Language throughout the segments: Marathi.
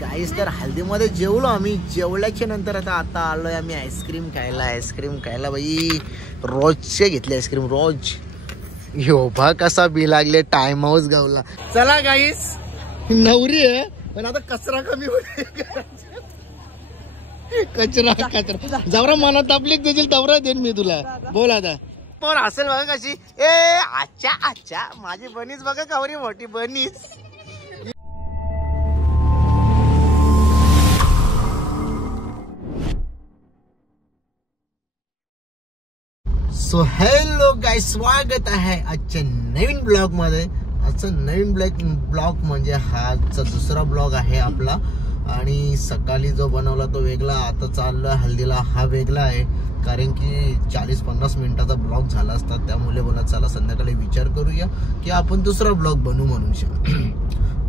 गाईस तर हल्दीमध्ये जेवलो आम्ही. जेवल्याच्या नंतर आता आलोय आम्ही आईस्क्रीम खायला. बाई रोजचे घेतले आईस्क्रीम रोज. यो बा कसा बी लागले टाइम हाऊस गावला. चला गाईस नवरी आहे पण आता कचरा कमी होईल. कचरा जवरा मनात आपली देशील तवरा देईन मी तुला. बोल आता पण असेल बघा कशी. ए अच्छा माझी बनीच बघा कवरी मोठी बनीच. सो हॅलो गाईस, स्वागत आहे आजच्या नवीन ब्लॉग मध्ये. आजचा नवीन ब्लॉग म्हणजे हा आजचा दुसरा ब्लॉग आहे आपला. आणि सकाळी जो बनवला तो वेगळा, आता चाललोय हल्दीला हा वेगळा आहे. कारण की 40-50 मिनिटाचा ब्लॉग झाला असता. त्यामुळे बोला चला संध्याकाळी विचार करूया की आपण दुसरा ब्लॉग बनवू म्हणून.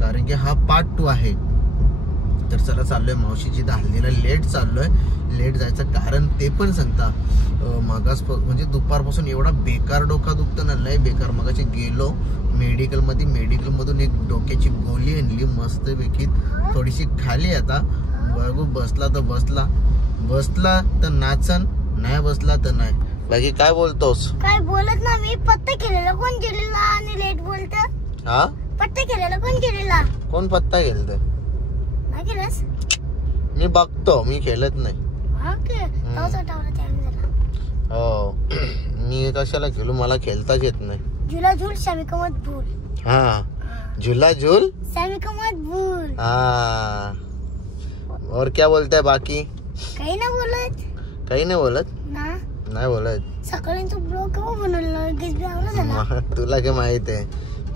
कारण की हा पार्ट 2 आहे. तर चला चाललोय मावशीची हल्दीला. लेट चाललोय. लेट जायचं कारण ते पण सांगता. मगास म्हणजे दुपारपासून एवढा बेकार डोका दुखतं ना, लय बेकार. मगाशी गेलो मेडिकलमधून एक डोक्याची गोळी आणली मस्तपैकी. थोडीशी खाली. आता बघू बसला तर नाचन, नाही बसला तर नाही. बाकी काय बोलतोस? काय बोलत ना मी. पत्ता केलेला कोण केलेला आणि लेट बोलत. हा पत्ता केलेला कोण केलेला? कोण पत्ता केलत? नाही केलंस? मी बघतो, मी खेळत नाही. हो मी कशाला खेळू, मला खेळताच येत नाही. झूला झूल सभी को मत भूल. हाँ झूला झूल सभी को मत भूल. हाँ और क्या बोलते है बाकी? काही नाही बोलत ना. नाही बोलत. सकाळी तू ब्लॉग केव्हा बनवला? तुला काय माहित आहे,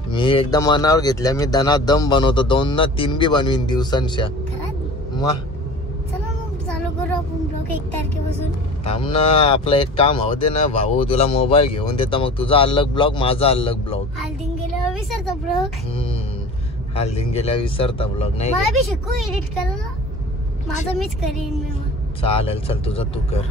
मी एकदम मनावर घेतल्या. मी दनादम बनवतो. 2 ना 3 बी बनवीन दिवसांच्या. मग चला मग चालू करू आपण ब्लॉग 1 तारखेपासून. थांब ना, आपलं एक काम होऊ दे ना भाऊ. तुला मोबाईल घेऊन देता, मग तुझा अलग ब्लॉग, माझा अलग ब्लॉग. हल्दीन गेल्यावर विसरता ब्लॉग. हल्दीन गेल्यावर विसरता ब्लॉग. नाही मला बी शिकू एडिट करायला. माझं मीच करीन मी. मग चालेल, चल तुझं तू कर.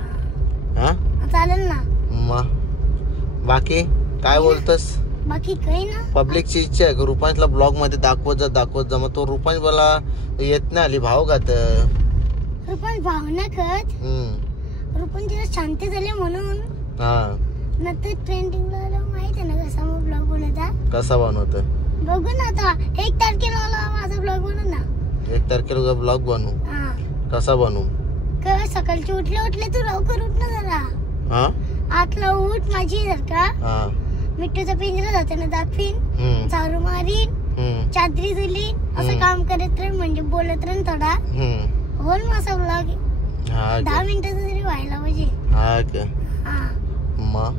हा चालेल ना. मग बाकी काय बोलतस? बाकी काही ना. पब्लिकची इच्छा आहे रुपांशला ब्लॉग मध्ये दाखवत जा. मग तो रुपांश मला येत नाही आली भाव खात. रुपांश भाव ना खात. रुपांश तिला शांती झाली म्हणून. हा नंतर ट्रेंडिंगला माहित आहे ना कसा मग ब्लॉग बनवता. कसा बनवतो बघू ना आता. 1 तारखेला मला माझा ब्लॉग बनव ना. 1 तारखेला ब्लॉग बनवू. कसा बनवू? सकाळची उठले तू लवकर उठ ना जरा. 8ला उठ माझी जर का. मिठूचा पिंजरा जाताना दाखवीन. चारू मारीन. चादरी धुलीन. असं काम करत राहीन म्हणजे बोलत राहीन थोडा. होल माझा ब्लॉग 10 मिनिटाचा तरी व्हायला पाहिजे. मग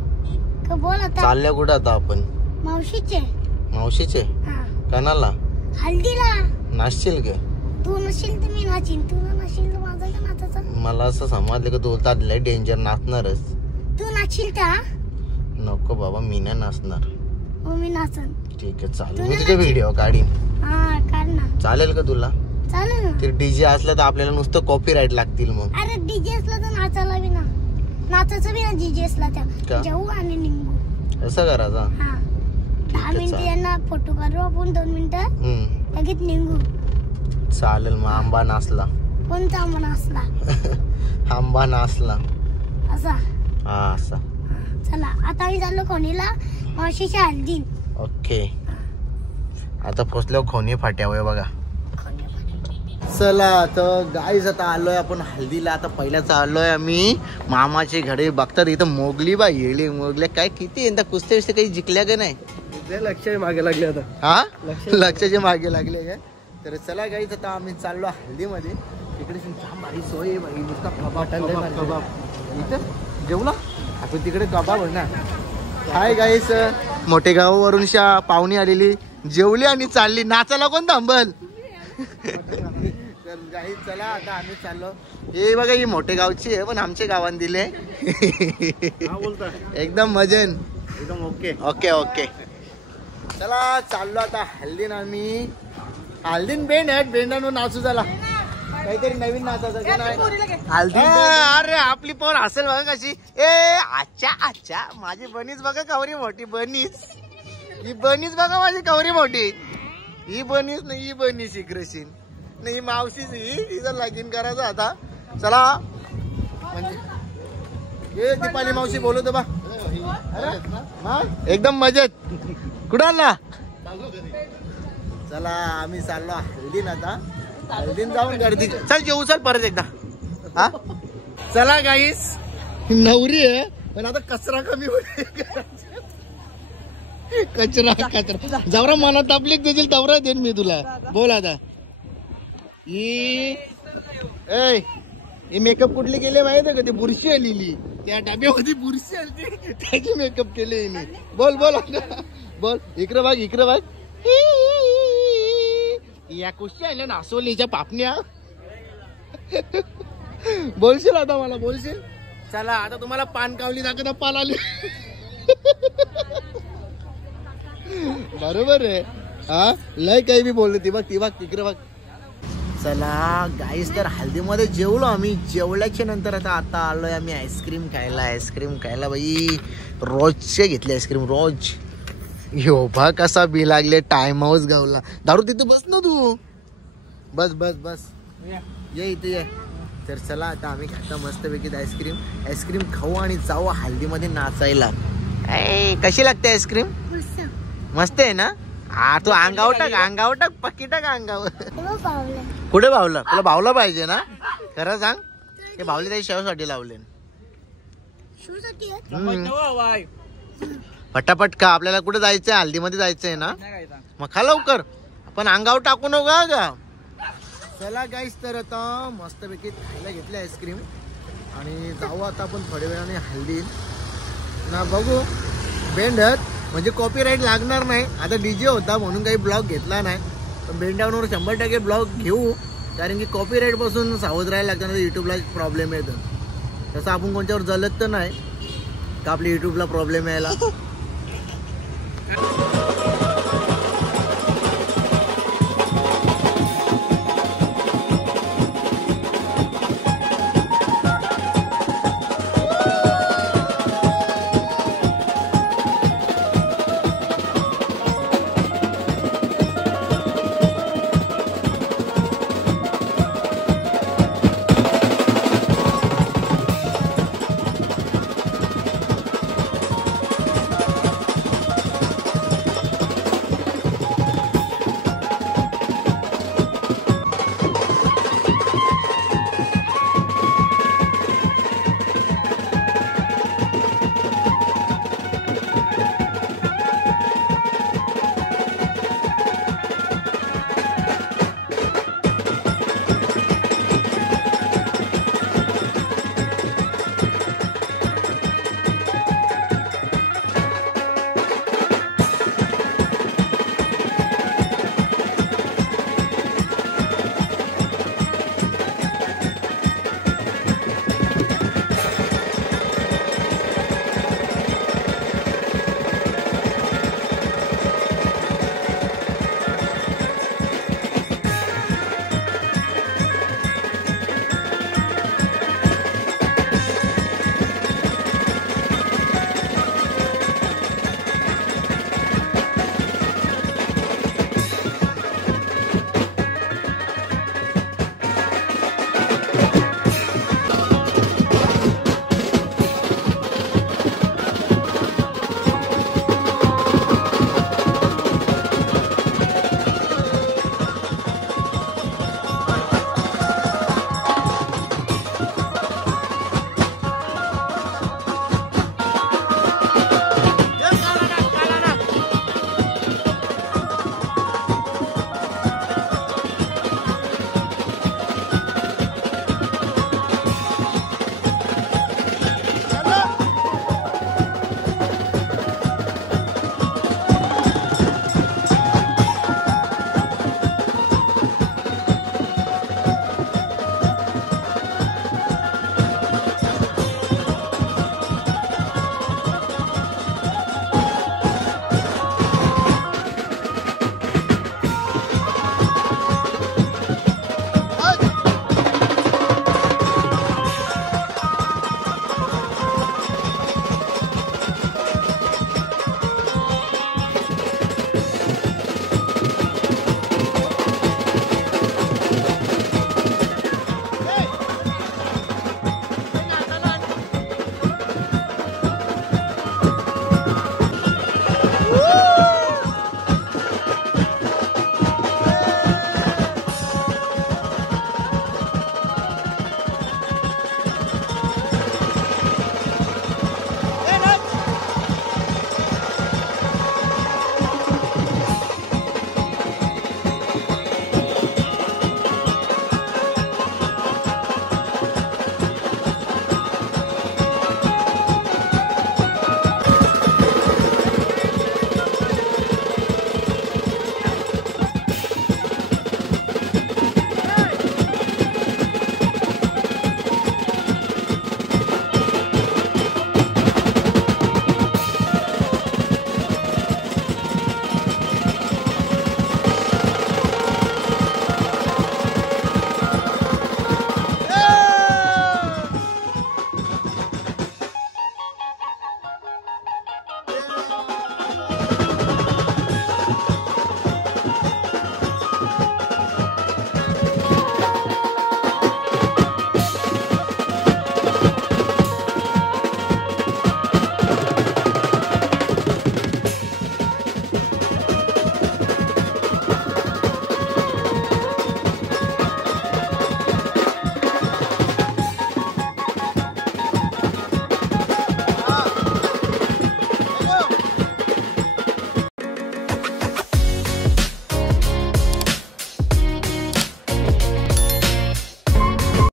बोल आता. चालल्या कुठे आता आपण? मावशीचे कणाला? हल्दीला. नाचशील का? तू नशील तर मी नाचीन. तू नशील तर माझा का नाचायचा? मला असं समजलं की तू लय डेंजर नाचणारच. तू नाचशील का? नको बाबा, मी नाही नाचणार. हो मी नाचन. ठीक आहे चालेल. मी तुझे व्हिडिओ काढीन. काढ ना. चालेल का तुला? चालेल ना. ते डीजे असलं तर आपल्याला नुसतं कॉपीराईट लागतील. मग अरे डीजे असला तर नाचायला बी ना. नाचायचं बी ना डीजे असला तर. जाऊ आणि निघू. असं करायचं. 10 मिनिटं यांना फोटो काढू आपण. 2 मिनिटं लगेच निघू. चालेल. मग आंबा नाचला. कोणता आंबा नाचला? आंबा नाचला असा. असा. चला आता आम्ही चाललो खोनीला मावशीच्या हल्दी. ओके. आता पोचलो खोनी फाट्यावर बघा. चला तर गाईज आता आलोय आपण हल्दीला. आता पहिल्याच आलोय आम्ही मामाची घडी. बघतात इथं मोगली बा येली. मोगल्या काय किती यंदा कुस्त्या विस्त्या काही जिंकल्या का नाही? लक्षाच्या मागे लागले आता. हा लक्षाच्या मागे लागले का? तर चला गाईज आता आम्ही चाललो हल्दीमध्ये. तिकडे छान भारी सोय आहे बाई. नुसता कबाब. इथं जेवला आपण तिकडे कबाब आहे ना. हाय गाईस, मोठे गावावरून पाहुणी आलेली. जेवली आणि चालली. नाचायला कोण थांबल? गाईस चला आता आम्ही चाललो. हे बघा ही मोठे गावची आहे पण आमच्या गावान दिले. एकदम मजेन. एकदम ओके. चला चाललो आता हल्दीन. आम्ही हल्दीन बेंडावर नाचू. झाला काहीतरी नवीन नाचायचं नाही. अरे आपली पोर हसेल बघा कशी. अच्छा माझी बनीच बघा कवरी मोठी. ही बनीच बघा माझी कवरी मोठी. ही बनीच नाही, ही बनीच इग्रेशीन. नाही मावशीच हिचं लगीन करायचं आता. चला म्हणजे हे दीपाली मावशी बोलवतो बा. एकदम मजेत. कुठं आला? चला आम्ही चाललो हल्दीन. आता हल्दीन जाऊन गर्दी. चल जेऊ चल परत एकदा. हा चला गाईस. नवरी आहे पण आता कचरा कमी होईल. कचरा जवरा मनात तपलीक देतील तवरा देईन मी तुला. बोल आता. ही मेकअप कुठली केली माहिती का? ती बुरशी आलेली त्या डब्यामध्ये बुरशी आली त्याची मेकअप केले हिने. बोल बोल बोल. इकडे बघ इकडे बघ. या कुशी आल्या नासवलीच्या पापण्या. बोलशील आता मला बोलशील. चला आता तुम्हाला पान कावली दाखवता पाल आली. बरोबर आहे. हा लय काही बी बोललो. ती बघ ती बघ तिकडे बघ. चला गाईस तर हल्दीमध्ये जेवलो आम्ही. जेवल्याच्या नंतर आता आलोय आम्ही आईस्क्रीम खायला. आईस्क्रीम खायला बाई रोजचे घेतले आईस्क्रीम रोज. यो बा कसा बी लागले. टाइम हाऊस गावला. दारू तिथे बस ना तू. बस बस बस ये इथे ये. तर चला आता आम्ही खाता मस्तपैकी आईस्क्रीम. आईस्क्रीम खाऊ आणि जाऊ हल्दीमध्ये नाचायला. कशी लागते आईस्क्रीम? मस्त आहे ना. हा तू अंगावर टाक पक्की टाक अंगावर. कुठे भावला? तुला भावला पाहिजे ना. खरं सांग. ते भावले त्याच्या शेवसाठी लावले. पटापट का. आपल्याला कुठे जायचंय? हल्दीमध्ये जायचंय ना. मग खा लवकर. पण अंगावर टाकू नका का. चला गाईस तर आता मस्तपैकी खायला घेतले आईस्क्रीम आणि जाऊ आता आपण थोड्या वेळाने हल्दी ना. बघू बेंडत म्हणजे कॉपीराईट लागणार नाही. आता डीजे होता म्हणून काही ब्लॉग घेतला नाही. पण बेंडावर 100% ब्लॉग घेऊ कारण की कॉपीराईट पासून सावध राहायला लागतं ना. युट्यूबला प्रॉब्लेम येतो. तसं आपण कोणत्यावर जलत तर नाही का आपल्या युट्यूबला प्रॉब्लेम यायला. आहे